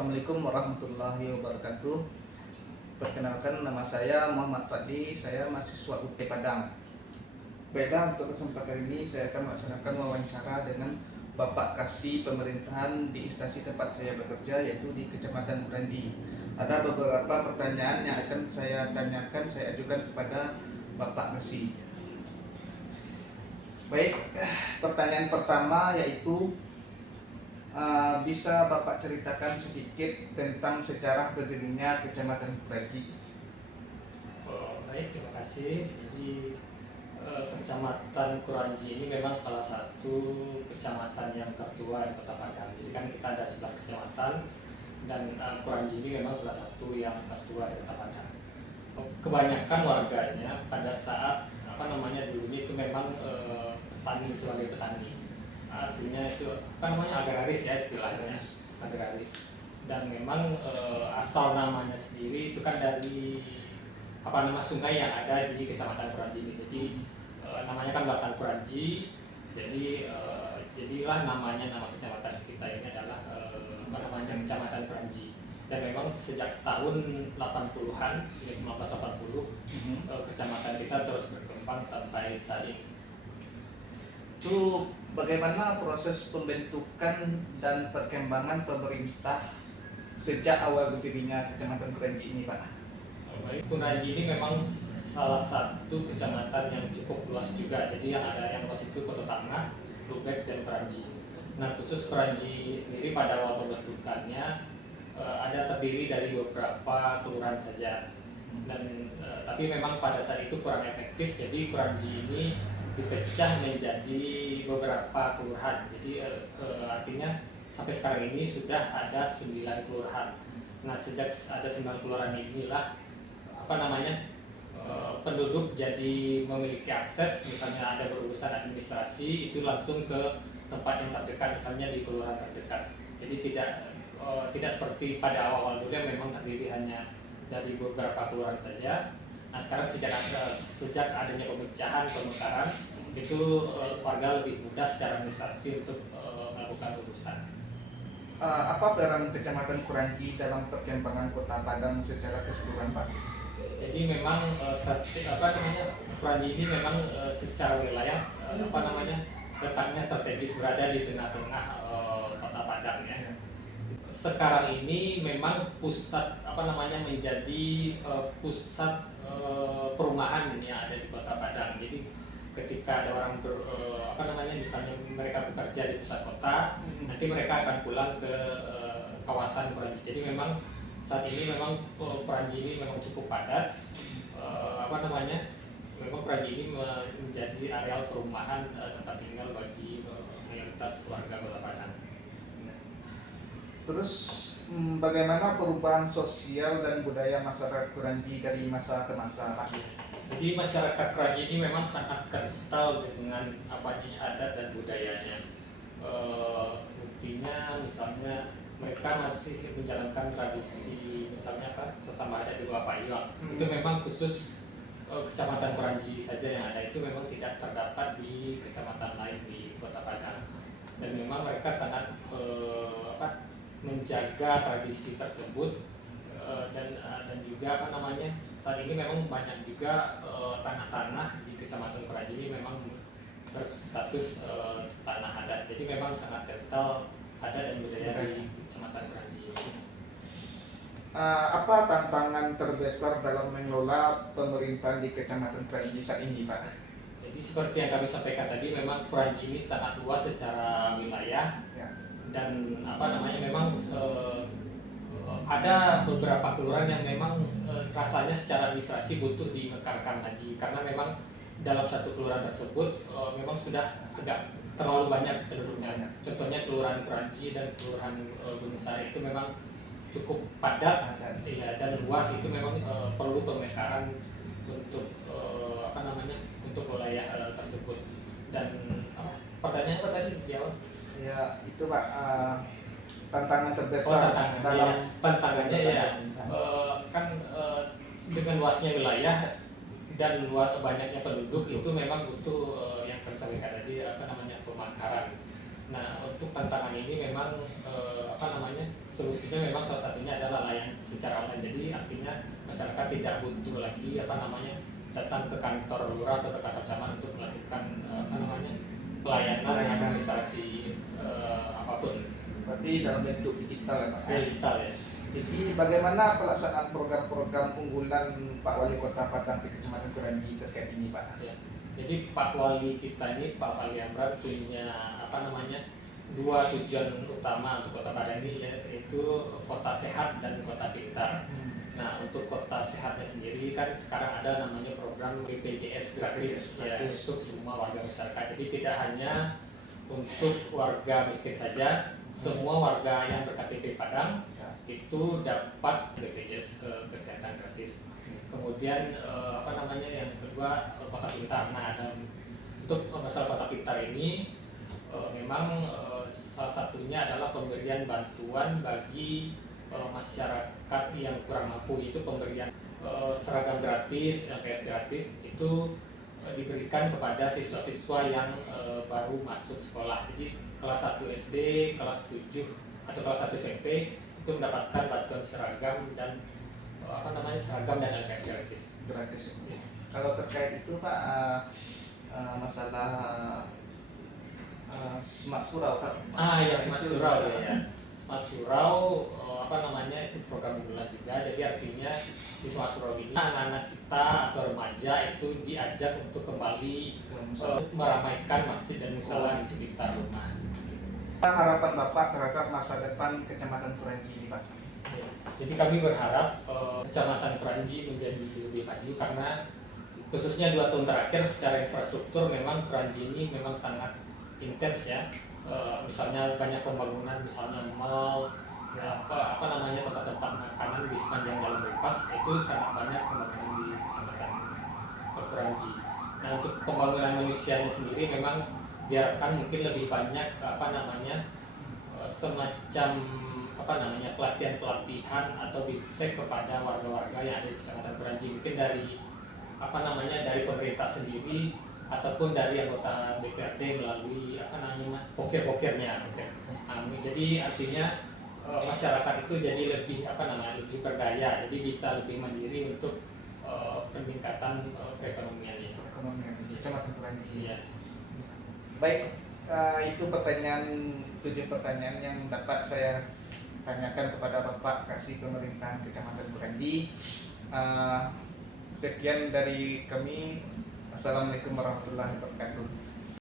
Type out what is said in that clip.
Assalamualaikum warahmatullahi wabarakatuh. Perkenalkan, nama saya Muhammad Fadli, saya mahasiswa UT Padang. Baiklah, untuk kesempatan ini saya akan melaksanakan wawancara dengan Bapak Kasih Pemerintahan di instansi tempat saya bekerja, yaitu di Kecamatan Kranji. Ada beberapa pertanyaan yang akan saya tanyakan, saya ajukan kepada Bapak Kasih. Baik, pertanyaan pertama yaitu bisa Bapak ceritakan sedikit tentang sejarah berdirinya Kecamatan Kranji? Baik, terima kasih. Jadi Kecamatan Kranji ini memang salah satu kecamatan yang tertua di Kota Padang. Jadi kan kita ada 11 kecamatan dan Kranji ini memang salah satu yang tertua di Kota Padang. Kebanyakan warganya pada saat dulunya itu memang petani, sebagai petani. Artinya itu agraris ya istilahnya, agraris. Dan memang asal namanya sendiri itu kan dari sungai yang ada di Kecamatan Kranji ini. Jadi namanya kan Batang Kranji. Jadi jadilah nama kecamatan kita ini adalah Kecamatan Kranji. Dan memang sejak tahun 80-an, 1980, kecamatan kita terus berkembang sampai saat ini. Itu bagaimana proses pembentukan dan perkembangan pemerintah sejak awal berdirinya Kecamatan Kranji ini, Pak? Baik, Kranji ini memang salah satu kecamatan yang cukup luas juga. Jadi yang luas itu Kota Tengah, Lubek, dan Kranji. Nah, khusus Kranji sendiri pada awal pembentukannya ada terdiri dari beberapa kelurahan saja. Dan tapi memang pada saat itu kurang efektif. Jadi Kranji ini dipecah menjadi beberapa kelurahan. Jadi artinya sampai sekarang ini sudah ada 9 kelurahan. Nah, sejak ada 9 kelurahan inilah penduduk jadi memiliki akses, misalnya ada berurusan administrasi itu langsung ke tempat yang terdekat, misalnya di kelurahan terdekat. Jadi tidak seperti pada awal-awal dulu yang memang terdiri hanya dari beberapa kelurahan saja. Nah, sekarang sejak adanya pemekaran itu warga lebih mudah secara administrasi untuk melakukan urusan. Apa peran Kecamatan Kranji dalam perkembangan Kota Padang secara keseluruhan, Pak? Jadi memang Kranji ini memang secara wilayah letaknya strategis, berada di tengah-tengah Kota Padang ya. Sekarang ini memang pusat menjadi pusat perumahan yang ada di Kota Padang. Jadi ketika ada orang misalnya mereka bekerja di pusat kota, nanti mereka akan pulang ke kawasan Kranji. Jadi memang saat ini memang Kranji ini memang cukup padat. Memang Kranji ini menjadi areal perumahan tempat tinggal bagi mayoritas warga Kota Padang. Terus bagaimana perubahan sosial dan budaya masyarakat Kranji dari masa ke masa, Pak? Jadi masyarakat Kranji ini memang sangat kental dengan adat dan budayanya. Buktinya misalnya mereka masih menjalankan tradisi misalnya sesama adat di Bawah Payung. Itu memang khusus Kecamatan Kranji saja yang ada, itu memang tidak terdapat di kecamatan lain di Kota Padang. Dan memang mereka sangat menjaga tradisi tersebut. Dan juga saat ini memang banyak juga tanah-tanah di Kecamatan Kranji ini memang berstatus tanah adat. Jadi memang sangat kental adat dan budaya di Kecamatan Kranji. Apa tantangan terbesar dalam mengelola pemerintahan di Kecamatan Kranji saat ini, Pak? Jadi seperti yang kami sampaikan tadi, memang Kranji ini sangat luas secara wilayah ya. Dan memang ada beberapa kelurahan yang memang rasanya secara administrasi butuh dimekarkan lagi, karena memang dalam satu kelurahan tersebut memang sudah agak terlalu banyak penduduknya. Contohnya Kelurahan Kranji dan Kelurahan Gunung Sari itu memang cukup padat dan luas, itu memang perlu pemekaran untuk untuk wilayah tersebut. Dan pertanyaannya apa tadi di awal? Ya itu, Pak, tantangan terbesar dalam tantangannya ya dengan luasnya wilayah dan banyaknya penduduk, itu memang butuh yang kami sampaikan tadi pemekaran. Nah, untuk tantangan ini memang solusinya memang salah satunya adalah layanan secara online. Jadi artinya masyarakat tidak butuh lagi datang ke kantor lurah atau ke kantor camat untuk melakukan pelayanan administrasi apapun. Berarti dalam bentuk digital ya Pak? Digital ya. Jadi bagaimana pelaksanaan program-program unggulan Pak Wali Kota Padang di Kecamatan Kuranji terkait ini Pak? Ya. Jadi Pak Wali kita ini, Pak Wali Amran, punya dua tujuan utama untuk Kota Padang ini, yaitu kota sehat dan kota pintar. Nah, untuk kota sehatnya sendiri kan sekarang ada namanya program BPJS gratis ya untuk semua warga masyarakat. Jadi tidak hanya untuk warga miskin saja, semua warga yang berKTP Padang itu dapat BPJS kesehatan gratis. Kemudian yang kedua kota pintar. Nah, untuk masalah kota pintar ini memang salah satunya adalah pemberian bantuan bagi masyarakat yang kurang mampu, itu pemberian seragam gratis, LPS gratis itu diberikan kepada siswa-siswa yang baru masuk sekolah. Jadi kelas 1 SD, kelas 7 atau kelas 1 SMP itu mendapatkan bantuan seragam dan seragam dan LPS gratis. Ya. Kalau terkait itu Pak, masalah Smart Surau Pak. Ya, Smart Surau ya. Smart Surau itu program unggulan juga. Jadi artinya di Smart Surau ini anak-anak kita atau remaja itu diajak untuk kembali meramaikan masjid dan musala di sekitar rumah. Harapan Bapak terhadap masa depan Kecamatan Kuranji ini Pak? Ya. Jadi kami berharap Kecamatan Kuranji menjadi lebih maju, karena khususnya 2 tahun terakhir secara infrastruktur memang Kuranji ini memang sangat intens ya. Misalnya banyak pembangunan, misalnya mall, ya, tempat-tempat makanan di sepanjang jalan bypass, itu sangat banyak pembangunan di Kecamatan Kuranji. Nah, untuk pembangunan manusianya sendiri memang diharapkan mungkin lebih banyak semacam pelatihan atau biptek kepada warga-warga yang ada di Kecamatan Kuranji, mungkin dari pemerintah sendiri ataupun dari anggota DPRD melalui pokir-pokirnya. Jadi artinya masyarakat itu jadi lebih berdaya, jadi bisa lebih mandiri untuk peningkatan perekonomiannya. Kecamatan Kuranji. Ya. Baik, itu 7 pertanyaan yang dapat saya tanyakan kepada Bapak Kasih Pemerintahan Kecamatan Kuranji. Sekian dari kami. Assalamualaikum warahmatullahi wabarakatuh.